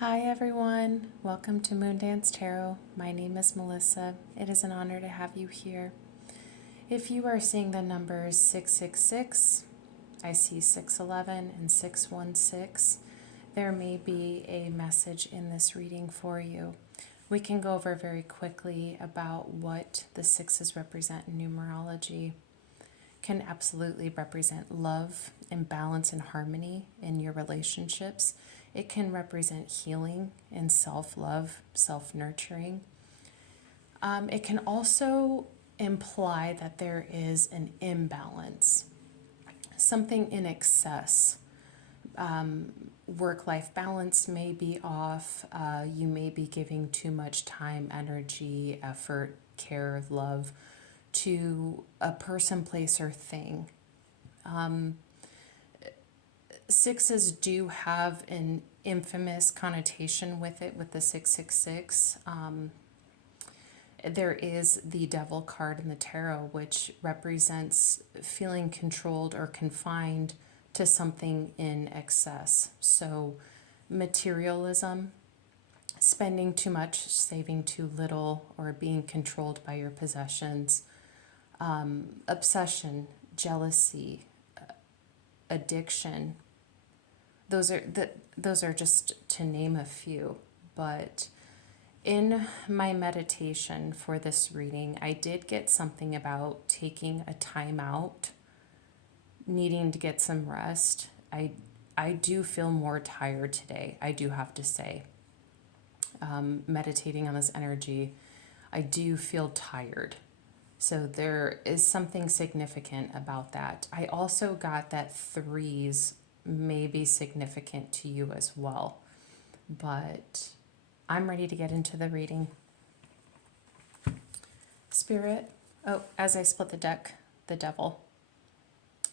Hi everyone, welcome to Moondance Tarot. My name is Melissa. It is an honor to have you here. If you are seeing the numbers 666, I see 611 and 616, there may be a message in this reading for you. We can go over very quickly about what the sixes represent in numerology. Can absolutely represent love and balance and harmony in your relationships. It can represent healing and self-love, self-nurturing. It can also imply that there is an imbalance, something in excess. Work-life balance may be off. You may be giving too much time, energy, effort, care, love to a person, place, or thing. Sixes do have an infamous connotation with it, with the 666. There is the devil card in the tarot, which represents feeling controlled or confined to something in excess. So materialism, spending too much, saving too little, or being controlled by your possessions. Obsession, jealousy, addiction. Those are just to name a few. But in my meditation for this reading, I did get something about taking a time out, needing to get some rest. I do feel more tired today, I do have to say. Meditating on this energy, I do feel tired. So there is something significant about that. I also got that threes may be significant to you as well. But I'm ready to get into the reading. Spirit, as I split the deck, the devil.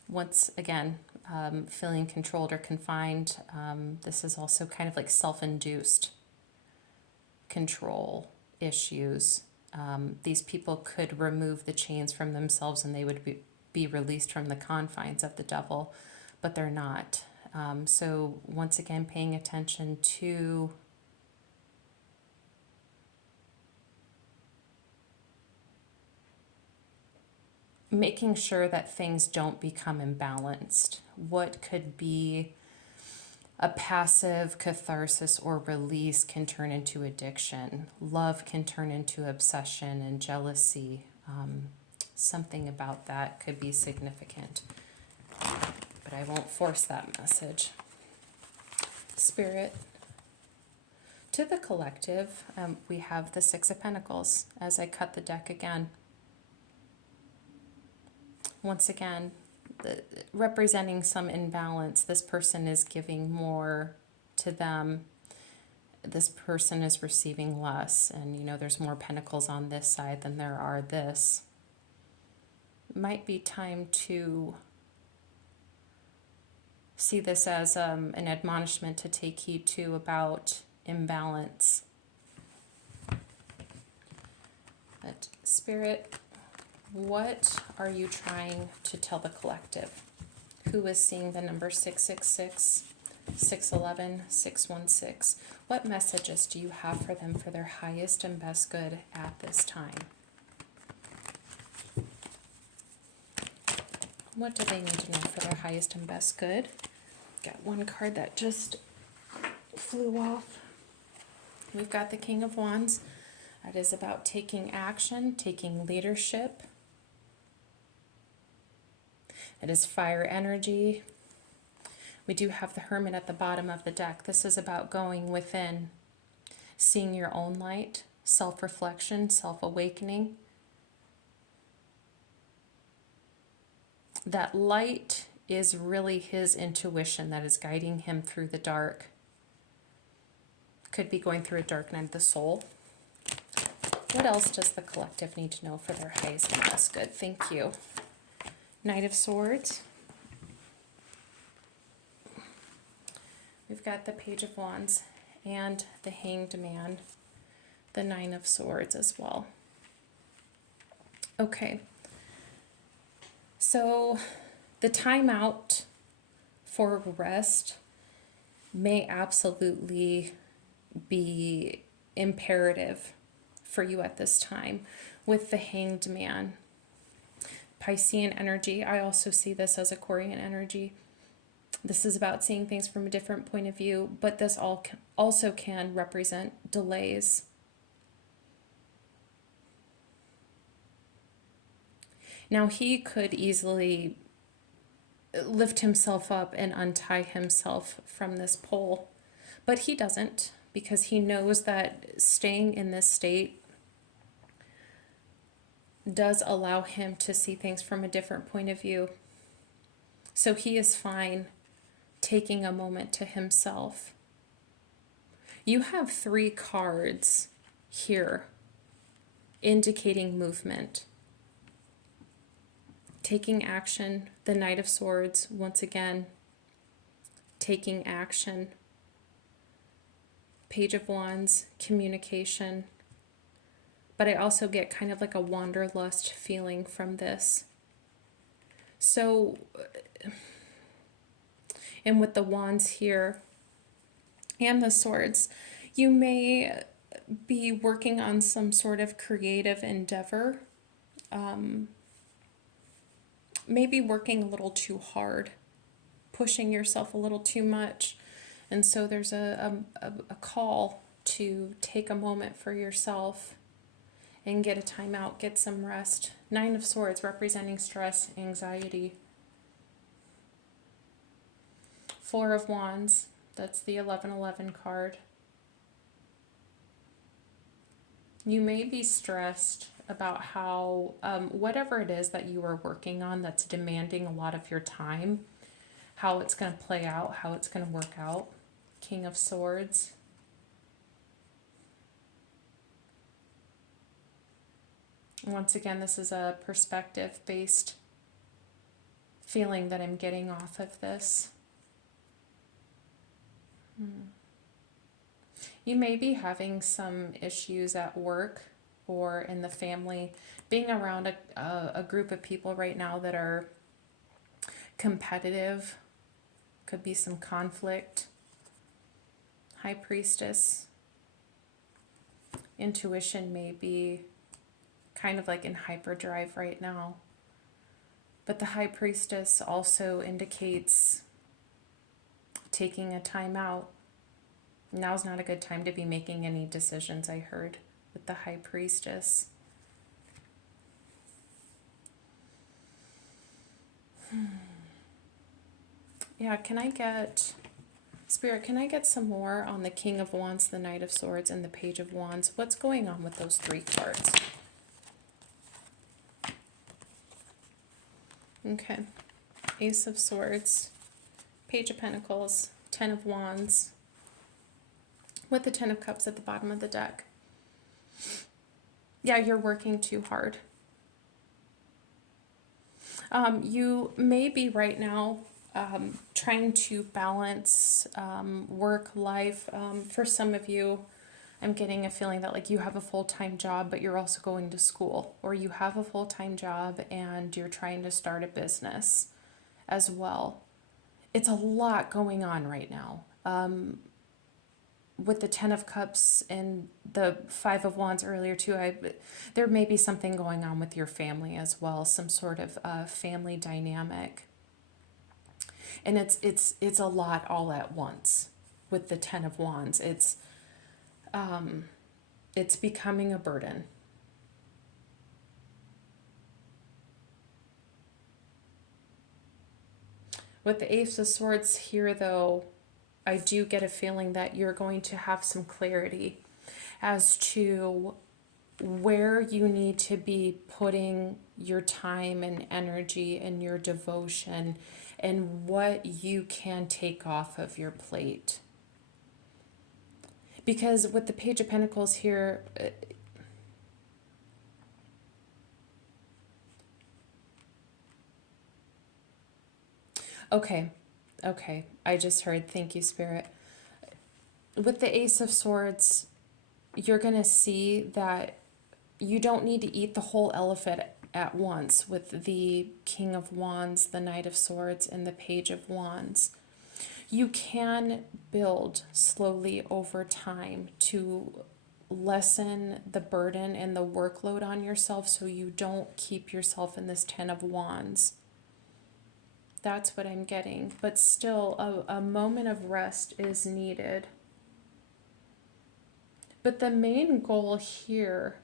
Once again, feeling controlled or confined. This is also kind of like self-induced control issues. These people could remove the chains from themselves and they would be released from the confines of the devil, but they're not. So once again, paying attention to making sure that things don't become imbalanced. What could be a passive catharsis or release can turn into addiction. Love can turn into obsession and jealousy. Something about that could be significant, but I won't force that message. Spirit, to the collective, we have the Six of Pentacles as I cut the deck again. Once again, representing some imbalance. This person is giving more to them. This person is receiving less. And, you know, there's more pentacles on this side than there are this. Might be time to see this as an admonishment to take heed to about imbalance. But Spirit, what are you trying to tell the collective? Who is seeing the number 666, 611, 616? What messages do you have for them for their highest and best good at this time? What do they need to know for their highest and best good? Got one card that just flew off. We've got the King of Wands. That is about taking action, taking leadership. It is fire energy. We do have the Hermit at the bottom of the deck. This is about going within, seeing your own light, self-reflection, self-awakening. That light is really his intuition that is guiding him through the dark. Could be going through a dark night of the soul. What else does the collective need to know for their highest and best good? Thank you. Knight of Swords. We've got the Page of Wands and the Hanged Man, the Nine of Swords as well. Okay. So the timeout for rest may absolutely be imperative for you at this time. With the Hanged Man, Piscean energy, I also see this as Aquarian energy. This is about seeing things from a different point of view, but this also can represent delays. Now, he could easily lift himself up and untie himself from this pole, but he doesn't, because he knows that staying in this state does allow him to see things from a different point of view. So he is fine taking a moment to himself. You have 3 cards here indicating movement. Taking action, the Knight of Swords, once again, taking action. Page of Wands, communication. But I also get kind of like a wanderlust feeling from this. So, and with the wands here and the swords, you may be working on some sort of creative endeavor. Maybe working a little too hard, pushing yourself a little too much. And so there's a call to take a moment for yourself and get a time out, get some rest. 9 of Swords representing stress, anxiety. 4 of Wands, that's the 1111 card. You may be stressed about how, whatever it is that you are working on that's demanding a lot of your time, how it's going to play out, how it's going to work out. King of Swords. Once again, this is a perspective-based feeling that I'm getting off of this. You may be having some issues at work or in the family, being around a group of people right now that are competitive. Could be some conflict. High Priestess. Intuition may be kind of like in hyperdrive right now. But the High Priestess also indicates taking a time out. Now's not a good time to be making any decisions, I heard, with the High Priestess. Yeah, can I get, Spirit, can I get some more on the King of Wands, the Knight of Swords, and the Page of Wands? What's going on with those 3 cards? Okay. Ace of Swords, Page of Pentacles, 10 of Wands, with the 10 of Cups at the bottom of the deck. Yeah, you're working too hard. You may be right now trying to balance work, life. For some of you, I'm getting a feeling that like you have a full-time job, but you're also going to school, or you have a full-time job and you're trying to start a business as well. It's a lot going on right now. With the 10 of Cups and the 5 of Wands earlier too, there may be something going on with your family as well, some sort of family dynamic. And it's a lot all at once with the 10 of Wands. It's becoming a burden. With the Ace of Swords here, though, I do get a feeling that you're going to have some clarity as to where you need to be putting your time and energy and your devotion and what you can take off of your plate. Because with the Page of Pentacles here, okay, I just heard, thank you, Spirit. With the Ace of Swords, you're going to see that you don't need to eat the whole elephant at once with the King of Wands, the Knight of Swords, and the Page of Wands. You can build slowly over time to lessen the burden and the workload on yourself so you don't keep yourself in this 10 of Wands. That's what I'm getting. But still, a moment of rest is needed. But the main goal here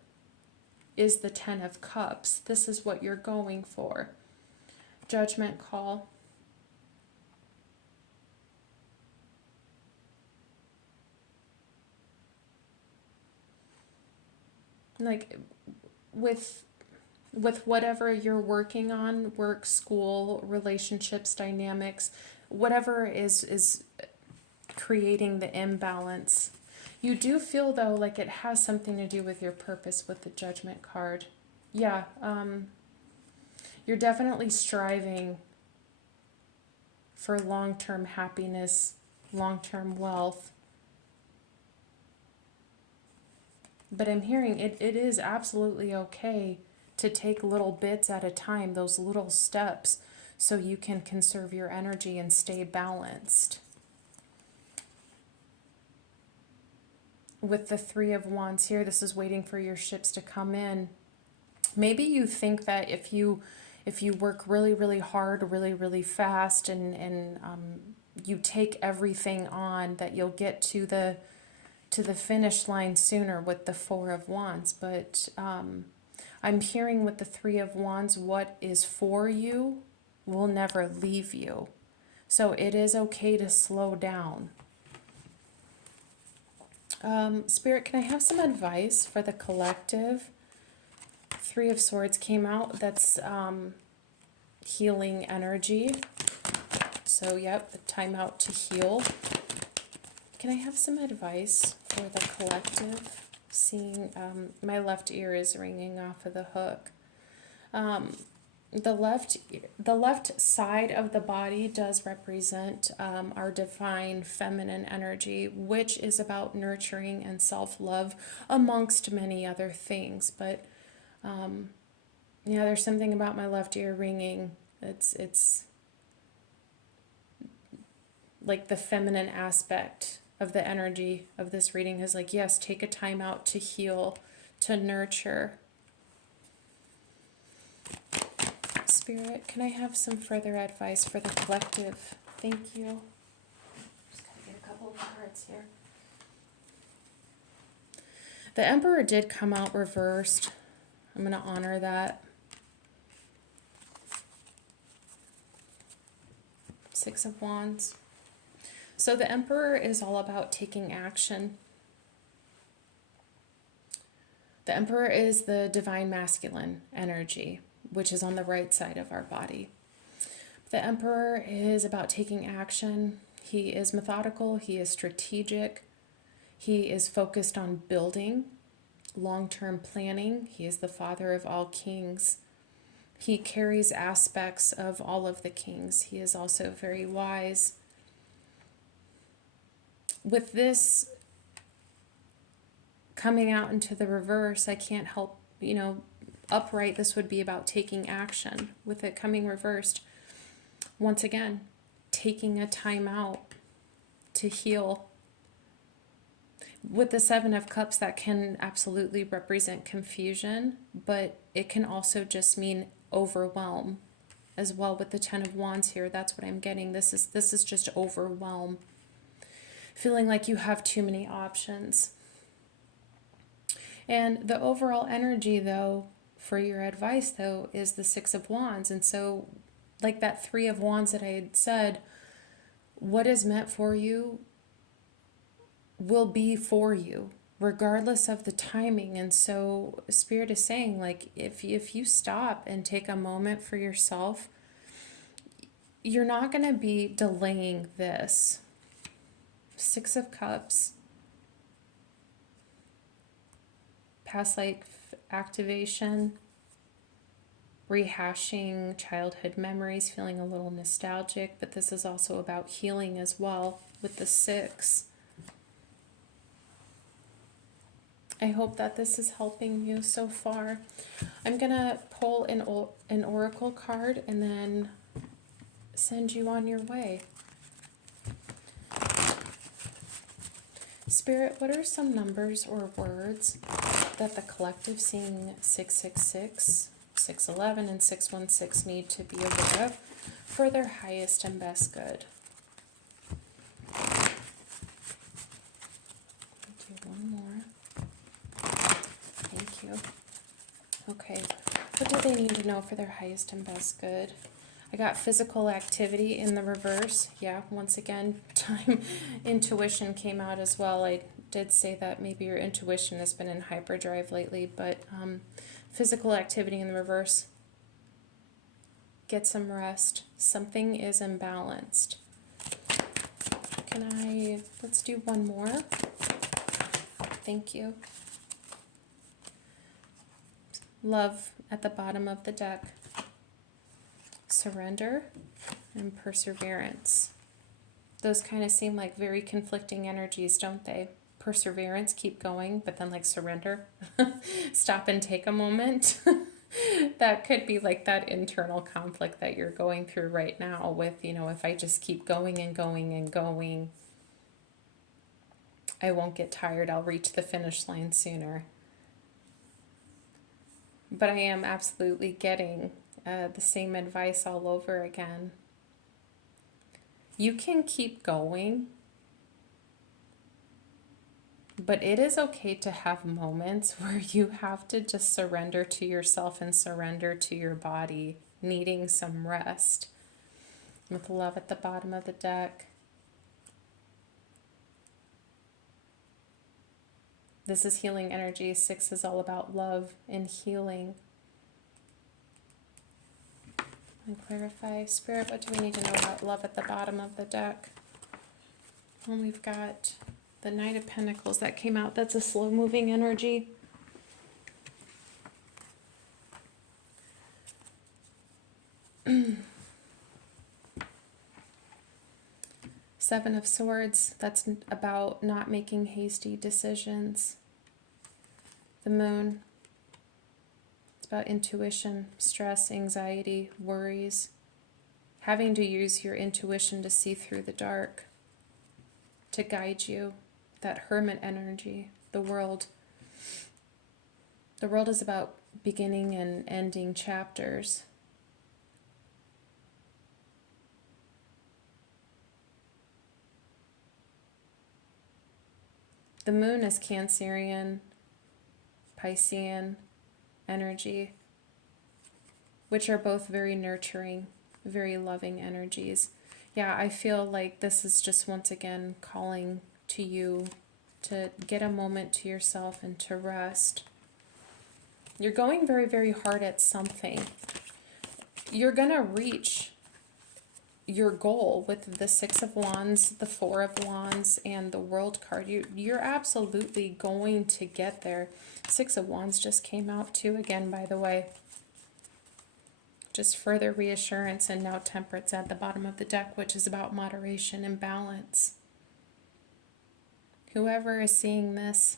is the 10 of Cups. This is what you're going for. Judgment call. Like with whatever you're working on, work, school, relationships, dynamics, whatever is creating the imbalance. You do feel though like it has something to do with your purpose with the Judgment card. Yeah, you're definitely striving for long-term happiness, long-term wealth. But I'm hearing it is absolutely okay to take little bits at a time, those little steps, so you can conserve your energy and stay balanced. With the 3 of Wands here, this is waiting for your ships to come in. Maybe you think that if you work really, really hard, really, really fast, and you take everything on, that you'll get to the finish line sooner with the 4 of Wands. But I'm hearing with the 3 of Wands, what is for you will never leave you. So it is okay to slow down. Spirit, can I have some advice for the collective? 3 of Swords came out. That's healing energy. So, yep, the time out to heal. Can I have some advice for the collective? Seeing my left ear is ringing off of the hook. The left side of the body does represent our divine feminine energy, which is about nurturing and self-love amongst many other things. But yeah, there's something about my left ear ringing. It's like the feminine aspect of the energy of this reading is like, yes, take a time out to heal, to nurture. Spirit, can I have some further advice for the collective? Thank you. Just gotta get a couple of cards here. The Emperor did come out reversed. I'm going to honor that. 6 of Wands. So the Emperor is all about taking action. The Emperor is the divine masculine energy, which is on the right side of our body. The Emperor is about taking action. He is methodical. He is strategic. He is focused on building, long-term planning. He is the father of all kings. He carries aspects of all of the kings. He is also very wise. With this coming out into the reverse, I can't help, upright, this would be about taking action. With it coming reversed, once again, taking a time out to heal. With the 7 of Cups, that can absolutely represent confusion, but it can also just mean overwhelm as well. With the 10 of Wands here, that's what I'm getting. This is just overwhelm. Feeling like you have too many options. And the overall energy, though, for your advice, though, is the 6 of Wands. And so, like that 3 of Wands that I had said, what is meant for you will be for you, regardless of the timing. And so Spirit is saying, like, if you stop and take a moment for yourself, you're not going to be delaying this. 6 of Cups. Past life activation. Rehashing childhood memories, feeling a little nostalgic, but this is also about healing as well with the 6. I hope that this is helping you so far. I'm going to pull an oracle card and then send you on your way. Spirit, what are some numbers or words that the collective seeing 666, 611, and 616 need to be aware of for their highest and best good? Do one more. Thank you. Okay, what do they need to know for their highest and best good? I got physical activity in the reverse. Yeah, once again, time intuition came out as well. I did say that maybe your intuition has been in hyperdrive lately, but physical activity in the reverse. Get some rest. Something is imbalanced. Let's do one more. Thank you. Love at the bottom of the deck. Surrender and perseverance. Those kind of seem like very conflicting energies, don't they? Perseverance, keep going, but then like surrender, stop and take a moment. That could be like that internal conflict that you're going through right now with, if I just keep going and going and going, I won't get tired. I'll reach the finish line sooner. But I am absolutely getting the same advice all over again. You can keep going, but it is okay to have moments where you have to just surrender to yourself and surrender to your body, needing some rest. With love at the bottom of the deck. This is healing energy. 6 is all about love and healing. And clarify, Spirit, what do we need to know about love at the bottom of the deck? And we've got the Knight of Pentacles that came out. That's a slow-moving energy. Seven of Swords, that's about not making hasty decisions. The Moon, it's about intuition, stress, anxiety, worries, having to use your intuition to see through the dark, to guide you. That Hermit energy, the world. The world is about beginning and ending chapters. The Moon is Cancerian, Piscean energy, which are both very nurturing, very loving energies. Yeah, I feel like this is just once again calling to you to get a moment to yourself and to rest. You're going very, very hard at something. You're going to reach your goal with the 6 of Wands, the 4 of Wands, and the World card. You're absolutely going to get there. 6 of Wands just came out too again, by the way. Just further reassurance, and now Temperance at the bottom of the deck, which is about moderation and balance. Whoever is seeing this,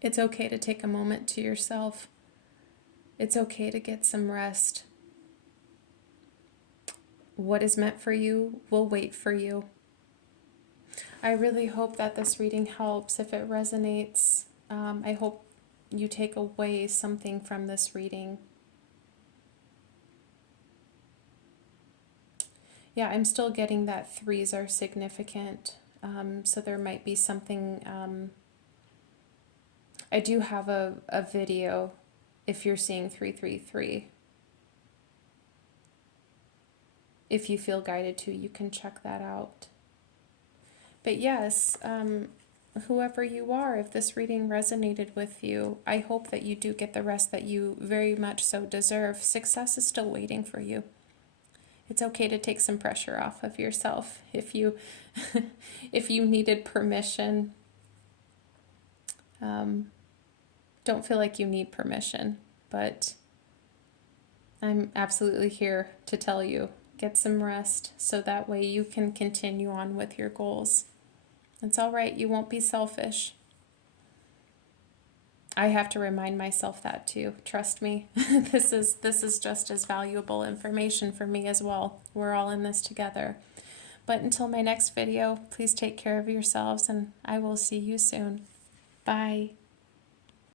it's okay to take a moment to yourself. It's okay to get some rest. What is meant for you will wait for you. I really hope that this reading helps. If it resonates, I hope you take away something from this reading. Yeah, I'm still getting that 3s are significant. So there might be something. I do have a video if you're seeing 333. If you feel guided to, you can check that out. But yes, whoever you are, if this reading resonated with you, I hope that you do get the rest that you very much so deserve. Success is still waiting for you. It's okay to take some pressure off of yourself if you if you needed permission. Don't feel like you need permission, but I'm absolutely here to tell you, get some rest so that way you can continue on with your goals. It's all right. You won't be selfish. I have to remind myself that too. Trust me. This is just as valuable information for me as well. We're all in this together. But until my next video, please take care of yourselves and I will see you soon. Bye.